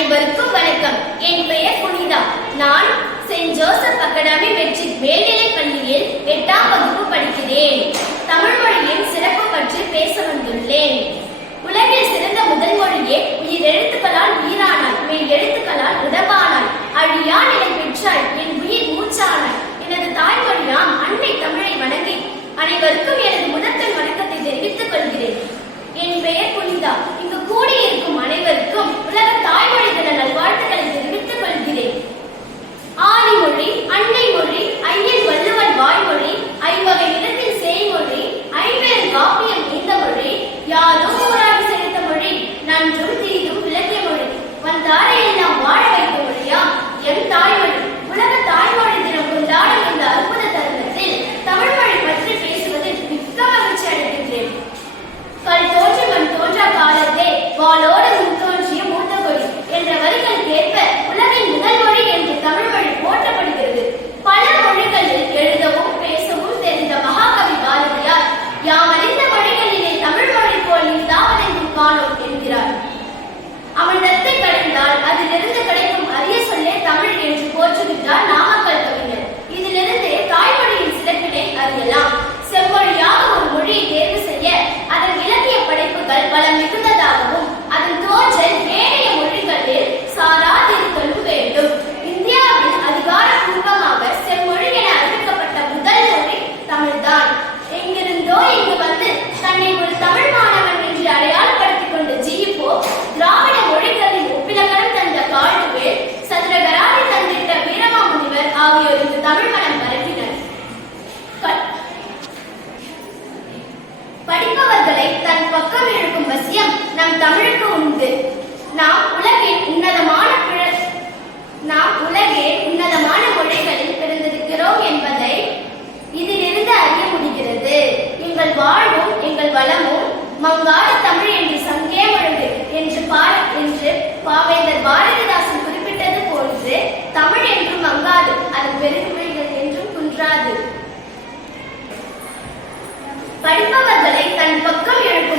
அனைவருக்கும் வணக்கம். என் பெயர் புனிதா. நான் செயின்ட் ஜோசப் அகாடமி மெட்ரிக் மேல்நிலைப் பள்ளியில் 8ஆம் வகுப்பு படிக்கிறேன். தமிழ் மொழியின் சிறப்பு பற்றி பேச வந்துள்ளேன். உலகில் சிறந்த முதல் மொழியே உயிர் எழுத்துக்களால் உயிரானாய், மெய் எழுத்துக்களால் உடம்பானாய், அழியா நிலை பெற்றாய், என் உயிர் மூச்சானாய். எனது தாய்மொழியாம் அன்னை தமிழை வணங்கி அனைவருக்கும் எனது முதற்கண் வணக்கத்தை தெரிவித்துக் கொள்கிறேன். என் பெயர் புனிதா. இங்கு கூடியிருக்கும் அனைவருக்கும் உலக தாய்மொழி தின நல்வாழ்த்துக்களை தெரிவித்துக் கொள்கிறேன். ஆதிமொழி, அன்னை மொழி, ஐயன் வள்ளுவன் வாய்மொழி, ஐவகை நிலத்தின் செய்மொழி, ஐம்பெரு காப்பியம் இந்த மொழி, யாரும் ஊராகி செலுத்த மொழி, நன்றும் தீதும் விளக்கிய மொழி, வந்தாரை எல்லாம் வாழ வைத்த மொழியா எம் தாய்மொழி. உலக தாய்மொழி தினம் கொண்டாடும் இந்த அற்புத தருணத்தில் தமிழ் மொழி பற்றி பேசுவதில் மிக்க மகிழ்ச்சி அடைகின்றேன். கல் தோன்றி மண் தோன்றா காலத்தே வாளோடு முன் தோன்றிய மூத்த கொடி என்ற வரிகளுக்கு ஏற்ப உலகின் முதல் மொழி என்று தமிழ் மொழி போற்றப்படுகிறது. பல மொழிகளில் எழுதவும் பேசவும் தெரிந்த மகாகவி பாரதியார் யாமறிந்த மொழிகளிலே தமிழ் மொழி போல் இல்லாவதெங்கும் காணோம் என்கிறார். அமிர்தத்தை கடைந்தால் அதிலிருந்து கிடைக்கும் அரிய சொல்லே தமிழ் என்று போற்றுகின்றார் நாமக்கல் கவிஞர். இதிலிருந்து தாய்மொழியின் சிறப்பினை அறியலாம். செம்மொழியாக ஒரு மொழியை தேர்வு செய்ய அதன் இலக்கிய படைப்புகள் பல மிகுந்ததாகவும் அதன் தோற்றல் ஏனைய மொழிகளில் சாராதிருத்தலும் வேண்டும். இந்தியாவில் அதிகாரப்பூர்வமாக செம்மொழி என அறிவிக்கப்பட்ட முதல் மொழி தமிழ்தான். எங்கிருந்தோ இங்கு வந்து தன்னை ஒரு தமிழ் மாணவன் என்று அடையாளப்படுத்திக் கொண்ட ஜி.போ. திராவிட மொழிகளின் ஒப்பிலக்கணம் தந்த கால்டுவேல், சதுரகராதி தந்திட்ட வீரமாமுனிவர் ஆகியோர் இந்த தமிழ் மனம் பரப்பினர். படிப்பவர்களை தன் பக்கம் இழுக்கும் வசியம் நம் தமிழுக்கு உண்டு. நாம் உலகின் உன்னதமான மொழிகளில் பிறந்திருக்கிறோம் என்பதை இதிலிருந்து அறிய முடிகிறது. எங்கள் வாழ்வும் எங்கள் வளமும் மங்காத தமிழ் என்று சங்கே முழங்கு என்று பாவேந்தர் பாரதிதாசன் குறிப்பிட்டது போன்று தமிழ் என்றும் மங்காது, அதன் பெருமைகள் என்றும் குன்றாது. படிப்பவர்களை தன் பக்கம் இழுக்கும்